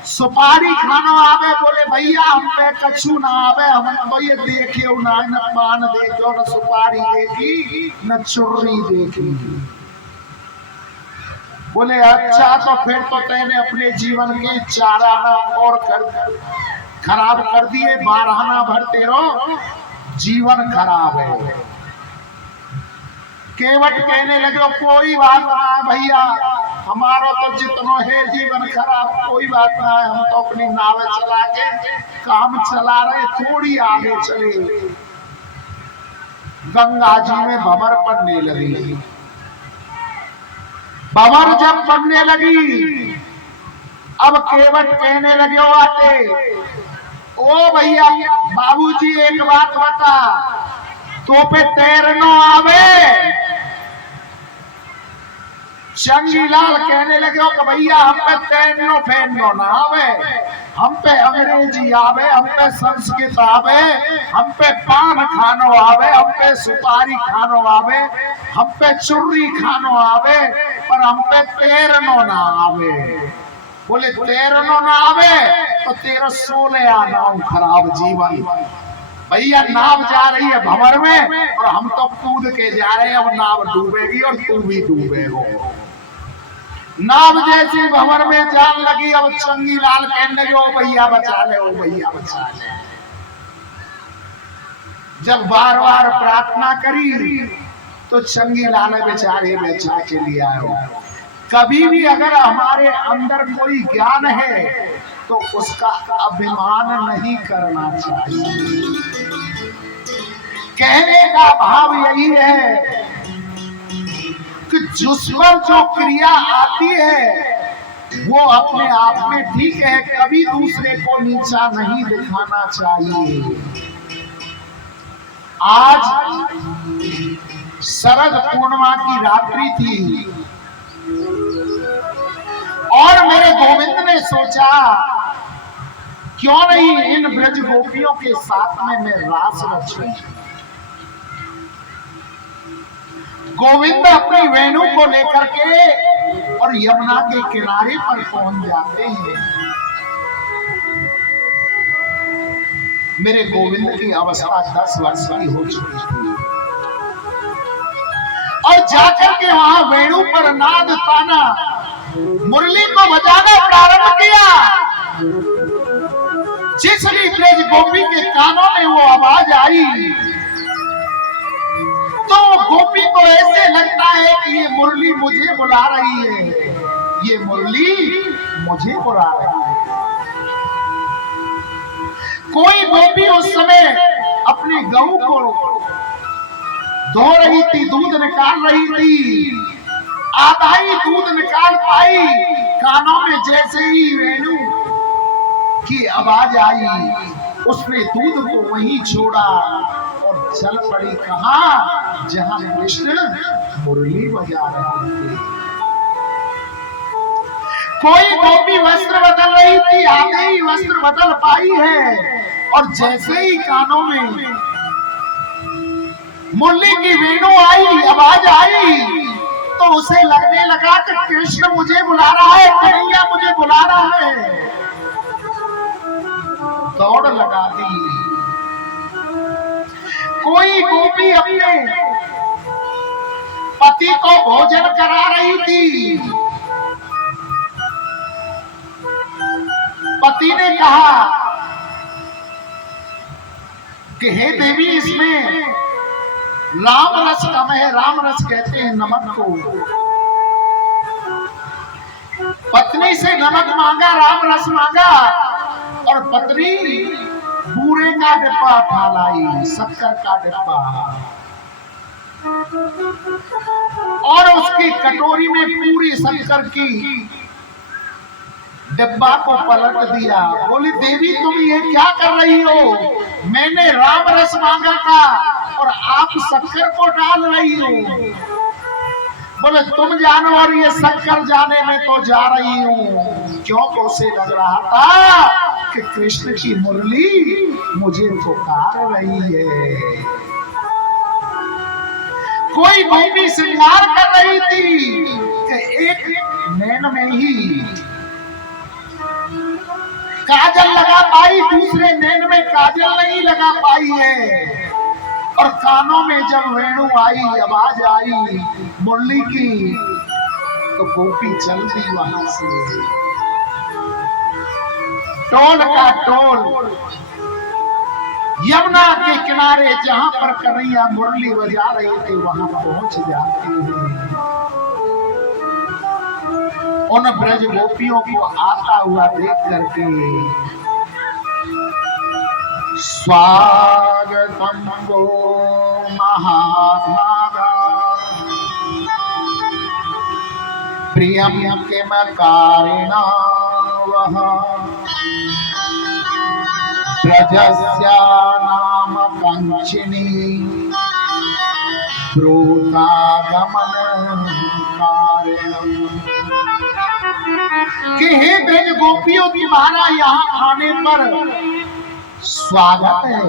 सुपारी खानो आवे। बोले भैया हम पे कछु ना आवे, हम तो ये देखे ना, न पान देखो, न सुपारी देखी, न चुर्री देखी। बोले अच्छा तो फिर तो तेने अपने जीवन के 4 आना और खराब कर दिए, 12 आना भर तेरो जीवन खराब है। केवट कहने लगे कोई बात ना भैया, हमारा तो जितना है जीवन खराब, कोई बात ना है, हम तो अपनी नाव चला के काम चला रहे, थोड़ी आगे चले। गंगा जी में भंवर पड़ने लगी। भंवर जब पड़ने लगी, अब केवट कहने लगे आते, ओ भैया बाबूजी एक बात बता, तो पे तैरनो आवे? चंगीलाल कहने लगे कि भैया हम पे तैरनो फैरनो ना आवे, हम पे अंग्रेजी आवे, हम पे संस्कृत आवे, हम पे पान खानो आवे, हम पे सुपारी खानो आवे, हम पे चुर्री खानो आवे, पर हम पे तैरनो ना आवे। बोले तैरनो ना आवे तो तेरा 16 आना खराब जीवन। भैया नाव जा रही है भंवर में और हम तो कूद के जा रहे हैं, अब नाव डूबेगी और तू भी डूबेगो। नाव जैसी भंवर में जान लगी, अब चंगीलाल कहने लगे ओ भैया बचा ले, ओ भैया बचा ले। जब बार बार प्रार्थना करी तो चंगीलाल बेचारे बचा के लिए आए। कभी भी अगर हमारे अंदर कोई ज्ञान है तो उसका अभिमान नहीं करना चाहिए। कहने का भाव यही है कि जिस पर जो क्रिया आती है वो अपने आप में ठीक है, कभी दूसरे को नीचा नहीं दिखाना चाहिए। आज शरद पूर्णिमा की रात्रि थी और मेरे गोविंद ने सोचा क्यों नहीं इन ब्रज गोपियों के साथ में मैं रास रचूं। गोविंद अपनी वेणु को लेकर के और यमुना के किनारे पर पहुंच जाते हैं। मेरे गोविंद की अवस्था 10 वर्ष की हो चुकी थी और जाकर के वहां वेणु पर नाद ताना मुरली को बजाना प्रारंभ किया। जिस भी ब्रज गोपी के कानों में वो आवाज आई तो गोपी को ऐसे लगता है कि ये मुरली मुझे बुला रही है, ये मुरली मुझे बुला रही है। कोई गोपी उस समय अपनी गऊ को धो रही थी, दूध निकाल रही थी, आधा ही दूध निकाल पाई। कानों में जैसे ही वेणु की आवाज आई उसने दूध को वहीं छोड़ा और चल पड़ी कहां, जहां कृष्ण मुरली बजा रहे थे। कोई गोपी वस्त्र बदल रही थी, आधे ही वस्त्र बदल पाई है और जैसे ही कानों में मुरली की वेणु आई, आवाज आई, तो उसे लगने लगा कि कृष्ण मुझे बुला रहा है, कन्हैया मुझे बुला रहा है। दौड़ लगा दी। कोई गोपी अपने पति को भोजन करा रही थी। पति ने कहा कि हे देवी, इसमें राम रस कम है, राम रस कहते हैं नमक को। पत्नी से नमक मांगा, राम रस मांगा और पत्नी बूरे का डिब्बा उठा लाई, शक्कर का डिब्बा, और उसकी कटोरी में पूरी शक्कर की डिब्बा को पलट दिया। बोली देवी तुम ये क्या कर रही हो, मैंने राम रस मांगा था और आप शक्कर को डाल रही हो। बोले तुम जानो और ये शक्कर जाने में तो जा रही हूँ। क्यों? तो उसे लग रहा था कि कृष्ण की मुरली मुझे पुकार रही है। कोई गोपी श्रृंगार कर रही थी कि एक नैन में ही काजल लगा पाई, दूसरे नैन में काजल नहीं लगा पाई है। और कानों में जब वेणु आई, आवाज आई मुरली की, तो गोपी चल दी वहां से। टोल का टोल यमुना के किनारे जहां पर कन्हैया मुरली बजा रहे थे वहां पहुंच जाते हैं। उन ब्रज गोपियों को आता हुआ देख करके स्वागतम वो महाभागा प्रियम किम कारिणा वह प्रजस्या नाम कंचिनी ब्रूतागमन कारिणम। कि हे ब्रज गोपियों, तुम्हारा यहाँ आने पर स्वागत है,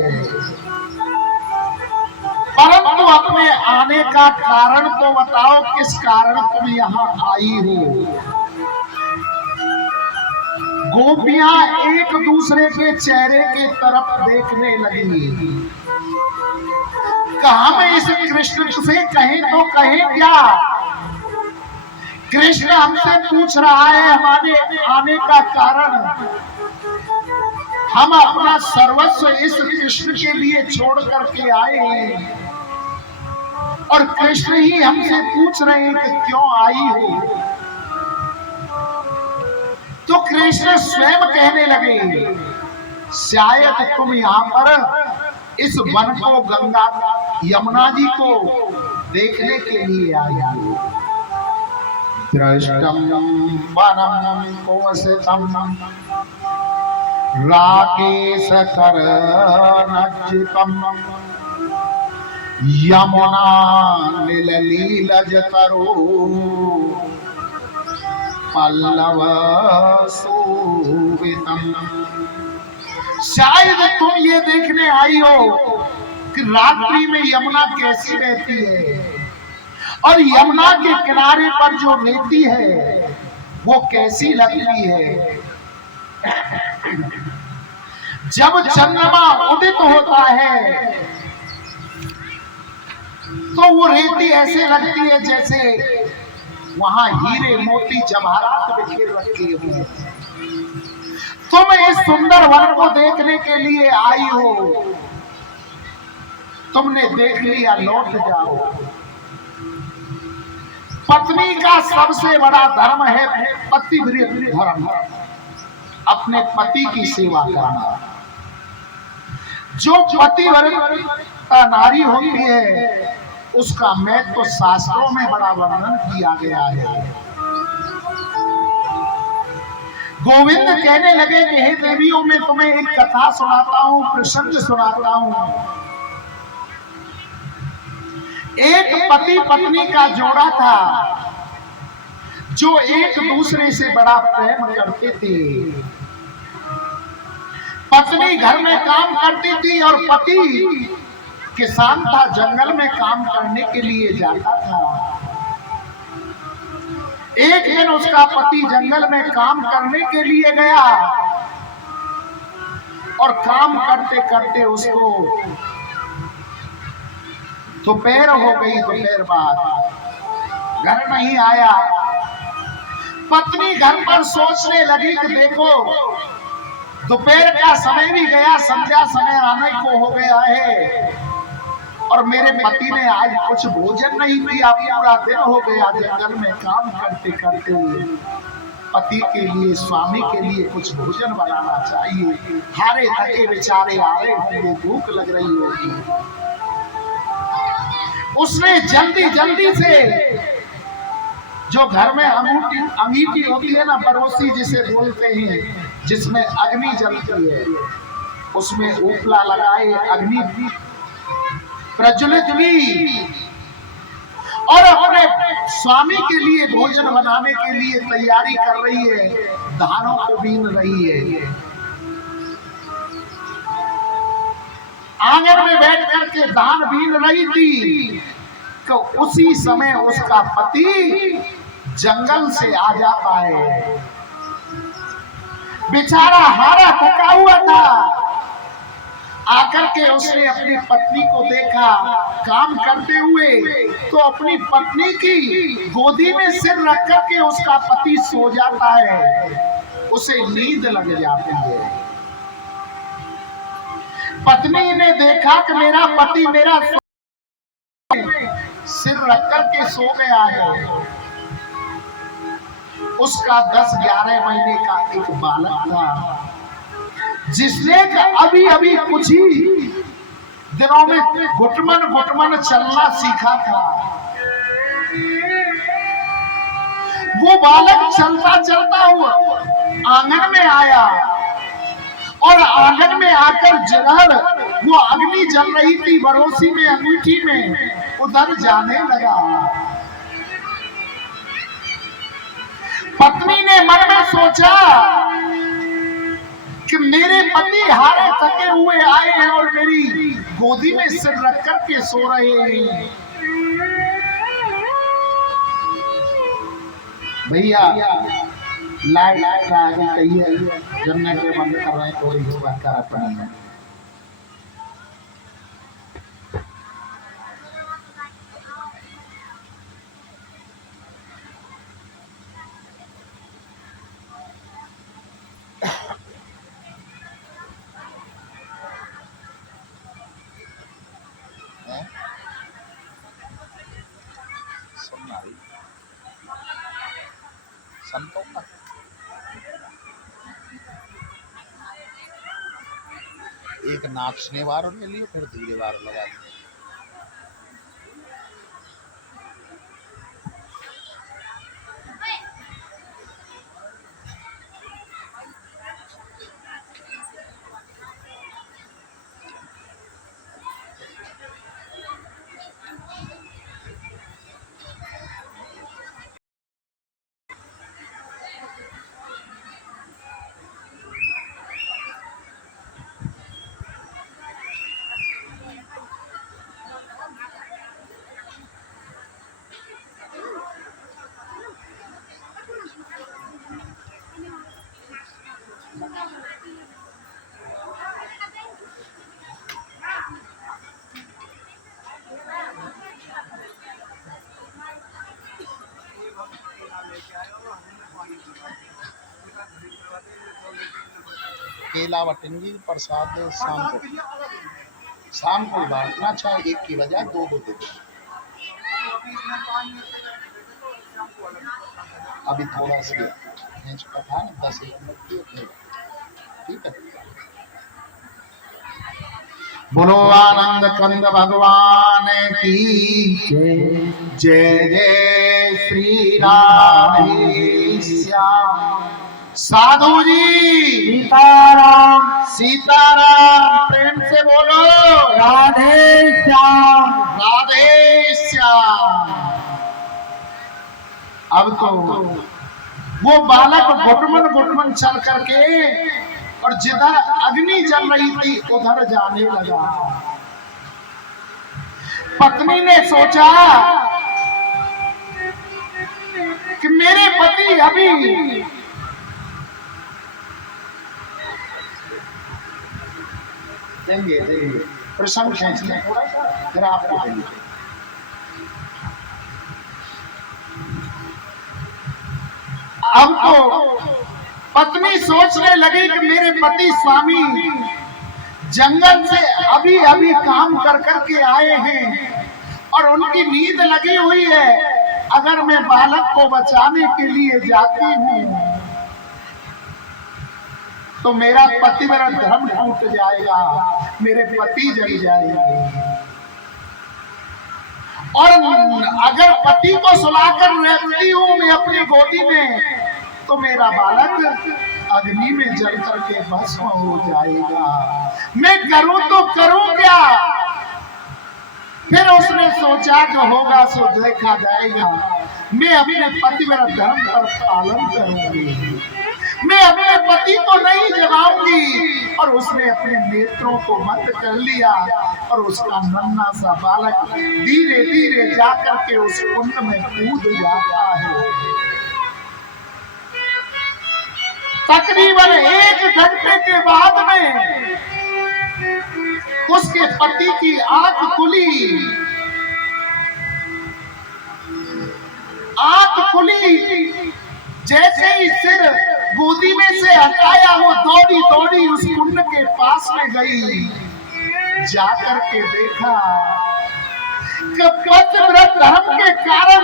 परंतु अपने आने का कारण तो बताओ, किस कारण तुम यहाँ आई हो। गोपियां एक दूसरे के चेहरे के तरफ देखने लगी। कहा मैं इस कृष्ण से कहें तो कहें क्या। कृष्ण हमसे पूछ रहा है हमारे आने का कारण। हम अपना सर्वस्व इस कृष्ण के लिए छोड़ करके आए हैं, और कृष्ण ही हमसे पूछ रहे हैं कि क्यों आई हो। तो कृष्ण स्वयं कहने लगे, शायद तुम यहाँ पर इस वन को, गंगा यमुना जी को देखने के लिए आई हो। दृष्टम वनम कोसतम राकेश करनचितम यमुना नीललीलजतरो पल्लव शोभितम। शायद तुम ये देखने आई हो कि रात्रि में यमुना कैसी रहती है, और यमुना के किनारे पर जो रेती है वो कैसी लगती है। जब चंद्रमा उदित होता है तो वो रेती ऐसे लगती है जैसे वहां हीरे मोती जवाहरात बिखेर रखे हुए। तुम इस सुंदर वन को देखने के लिए आई हो, तुमने देख लिया, लौट जाओ। पत्नी का सबसे बड़ा धर्म है पतिव्रत धर्म, अपने पति की सेवा करना। जो पतिव्रत नारी होती है उसका महत्व तो शास्त्रों में बड़ा वर्णन किया गया है। गोविंद कहने लगे कि हे देवियों, मैं तुम्हें एक कथा सुनाता हूं, प्रसंग सुनाता हूं। एक पति पत्नी का जोड़ा था जो एक दूसरे से बड़ा प्रेम करते थे। पत्नी घर में काम करती थी और पति किसान था, जंगल में काम करने के लिए जाता था। एक दिन उसका पति जंगल में काम करने के लिए गया और काम करते करते उसको दोपहर हो गई। दोपहर बाद घर नहीं आया। पत्नी घर पर सोचने लगी कि देखो, दोपहर का समय भी गया, संध्या समय आने को हो गया है, और मेरे पति ने आज कुछ भोजन नहीं किया। पूरा दिन हो गया जंगल में काम करते करते। पति के लिए, स्वामी के लिए कुछ भोजन बनाना चाहिए। हारे थके बेचारे आए होंगे, भूख लग रही होगी। उसने जल्दी जल्दी से जो घर में अंगीठी होती है ना, बरोसी जिसे बोलते हैं, जिसमें अग्नि जलती है, उसमें उपला लगाए, अग्नि प्रज्वलित हुई और अपने स्वामी के लिए भोजन बनाने के लिए तैयारी कर रही है, धानों को बीन रही है। आंगन में बैठ करके दान बीन रही थी, तो उसी समय उसका पति जंगल से आ जाता है। बेचारा हारा थका हुआ था, आकर के उसने अपनी पत्नी को देखा काम करते हुए, तो अपनी पत्नी की गोदी में सिर रख करके उसका पति सो जाता है, उसे नींद लग जाती है। पत्नी ने देखा कि मेरा पति मेरा सिर रख करके सो गया है। उसका 10-11 महीने का एक बालक था, जिसने अभी अभी कुछ ही दिनों में घुटमन चलना सीखा था। वो बालक चलता चलता हुआ आंगन में आया, और आंगन में आकर जिधर वो अग्नि जल रही थी बरोसी में, अंगीठी में, उधर जाने लगा। पत्नी ने मन में सोचा कि मेरे पति हारे थके हुए आए हैं और मेरी गोदी में सिर रख करके सो रहे हैं। भैया लाइट आ गई है, जनरेटर बंद कर रहे हैं, थोड़ी सी बात कर अपनी है। संतों का एक नाचने वालों ले लियो, फिर धीरे वालों लगा लियो। केला बटेंगी प्रसाद शाम को बांटना, चाहे 1 की बजाय 2 दे दो। अभी थोड़ा सा का था ना, 10-1 मिनट, ठीक है। बोलो आनंद कंद भगवान की जय जय श्री राधे श्याम। साधु जी सीताराम प्रेम से बोलो राधे श्याम राधे श्याम। अब तो वो बालक घुटमन चल करके और जिधर अग्नि जल रही थी उधर जाने लगा। पत्नी ने सोचा कि मेरे पति अभी देंगे प्रसंग खींच लें थोड़ा सा, फिर आपको देंगे। अब तो पत्नी सोचने लगी कि मेरे पति स्वामी जंगल से अभी अभी काम कर करके आए हैं और उनकी नींद लगी हुई है। अगर मैं बालक को बचाने के लिए जाती हूँ तो मेरा पति मेरा धर्म टूट जाएगा, मेरे पति जल जाएंगे। और अगर पति को सुलाकर रहती हूँ मैं अपनी गोदी में तो मेरा बालक अग्नि में जल करके भस्म हो जाएगा। मैं करूं तो करूं क्या? फिर उसने सोचा कि होगा सो देखा जाएगा। मैं अपने पति मेरा धर्म पर पालन करूंगी, मैं अपने पति को नहीं जगाऊंगी। और उसने अपने नेत्रों को बंद कर लिया और उसका नन्हा सा बालक धीरे धीरे जाकर के उस कुंड में कूद जाता है। तकरीबन 1 घंटे के बाद में उसके पति की आंख खुली। जैसे ही सिर गोदी में से हटाया वो दौड़ी दौड़ी उस कुंड के पास में गई। जाकर के देखा कि पतिव्रत धर्म के कारण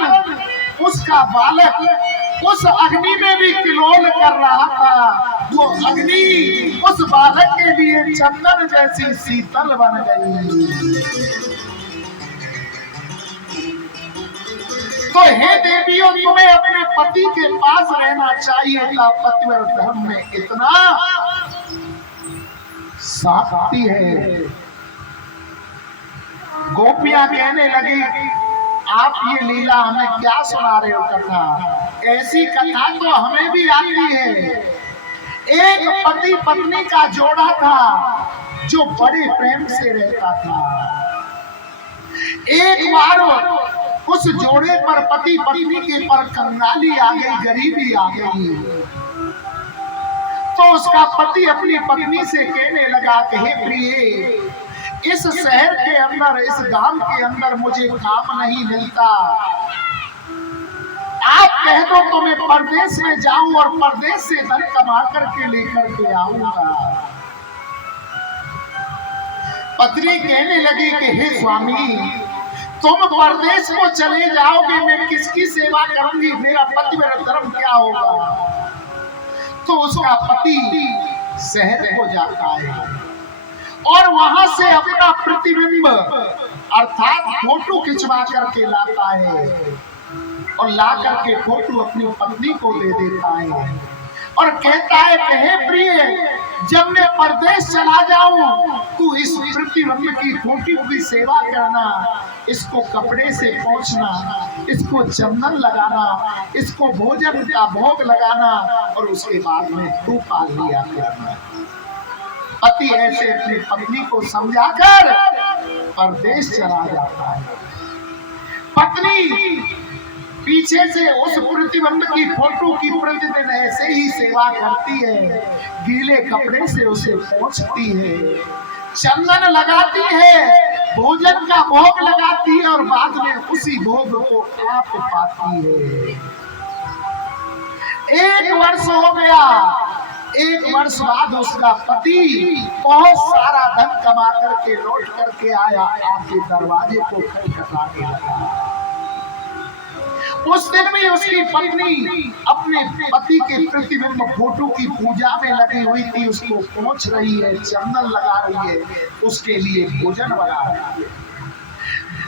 उसका बालक उस अग्नि में भी किलोल कर रहा था। वो अग्नि उस बालक के लिए चंदन जैसी शीतल बन गई। तो हे देवियों, तुम्हें अपने पति के पास रहना चाहिए था। पतिव्रत धर्म में इतना शक्ति है। गोपियां कहने लगी, आप ये लीला हमें क्या सुना रहे हो कथा? ऐसी कथा तो हमें भी आती है। एक पति पत्नी का जोड़ा था जो बड़े प्रेम से रहता था। एक बार उस जोड़े पर पति पत्नी के पर कंगाली आ गई, गरीबी आ गई। तो उसका पति अपनी पत्नी से कहने लगा कि हे प्रिय, इस शहर के अंदर, इस गांव के अंदर मुझे काम नहीं मिलता। आप कह दो तो मैं परदेश में जाऊं और परदेश से धन कमा करके लेकर के आऊंगा। पत्नी कहने लगी कि हे स्वामी, तुम परदेश को चले जाओगे, मैं किसकी सेवा करूंगी? मेरा पतिव्रत धर्म क्या होगा? तो उसका पति शहर को जाता है और वहां से अपना प्रतिबिंब अर्थात फोटो खिंचवा करके लाता है और ला करके फोटो अपनी पत्नी को दे देता है और कहता है कि हे प्रिय, जब मैं परदेश चला जाऊं तू इस प्रतिबिंब की फोटो की सेवा करना, इसको कपड़े से पोंछना, इसको चंदन लगाना, इसको भोजन का भोग लगाना और उसके बाद में तू पाल लिया करना। पति ऐसे अपनी पत्नी को समझाकर परदेश चला जाता है। पत्नी पीछे से उस प्रतिबिंब की फोटो की प्रतिदिन ऐसे ही सेवा करती है, गीले कपड़े से उसे पोंछती है, चंदन लगाती है, भोजन का भोग लगाती है और बाद में उसी भोग को आप पाती है। 1 वर्ष हो गया। 1 वर्ष बाद उसका पति बहुत सारा धन कमा करके लौट करके आया, आपके दरवाजे को खटखटाने लगा। उस दिन भी उसकी पत्नी अपने पति के प्रतिबिंब फोटो की पूजा में लगी हुई थी, उसको पोंछ रही है, चंदन लगा रही है, उसके लिए भोजन बना रही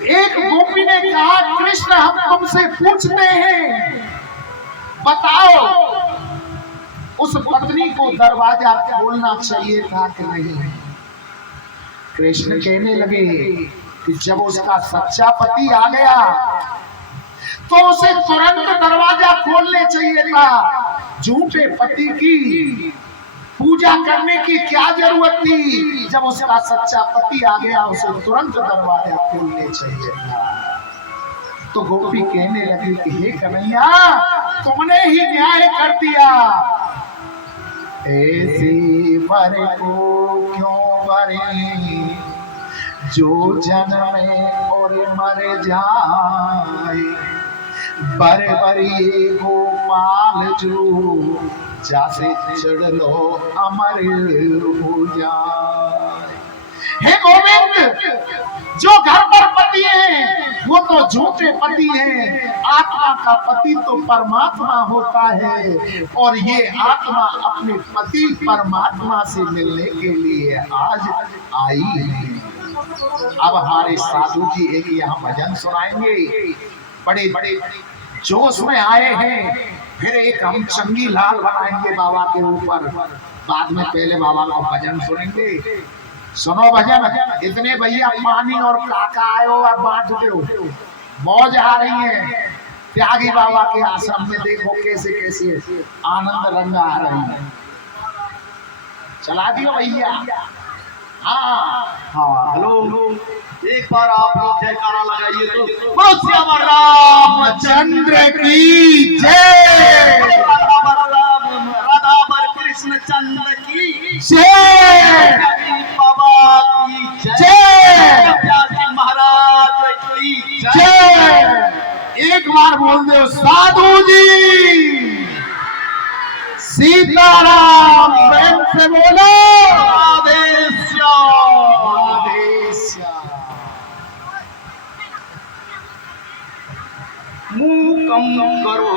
है। एक गोपी ने कहा, कृष्ण हम तुमसे पूछते हैं, बताओ उस पत्नी को दरवाजा खोलना चाहिए था कि नहीं? कृष्ण कहने लगे कि जब उसका सच्चा पति आ गया तो उसे तुरंत दरवाजा खोलने चाहिए था। झूठे पति की पूजा करने की क्या जरूरत थी? जब उसका सच्चा पति आ गया उसे तुरंत दरवाजा खोलने चाहिए था। तो गोपी कहने लगी कि हे कन्हैया, तुमने ही न्याय कर दिया। ऐसी वर को क्यों वरे जो जन्मे और मर जाए, बर बरी गोपाल जो जासे चढ़ लो अमर हो जाए। हे गोविंद, जो घर पर पति है वो तो झूठे पति है। आत्मा का पति तो परमात्मा होता है और ये आत्मा अपने पति परमात्मा से मिलने के लिए आज आई है। अब हमारे साधु जी एक यहाँ भजन सुनाएंगे, बड़े बड़े जोश में आए हैं। फिर एक हम चंगी लाल बनाएंगे बाबा के ऊपर, बाद में पहले बाबा का भजन सुनेंगे। सुनो भजन। इतने भैया पानी और काका आयो और बांट दो, मौज आ रही है। त्यागी बाबा के आश्रम में देखो कैसे कैसे आनंद रंग आ रही है। चला दियो भैया। हाँ हाँ हेलो, एक बार आप लोग जयकारा लगाइए तो बोलो श्याम रामचंद्र की जय, राधा बलराम राधा बर कृष्ण चंद्र की जय, बाबा की जय, व्यास महाराज की जय। एक बार बोल दो साधु जी सीताराम, प्रेम से बोलो राधे श्याम। राधे श्याम। मूकं करो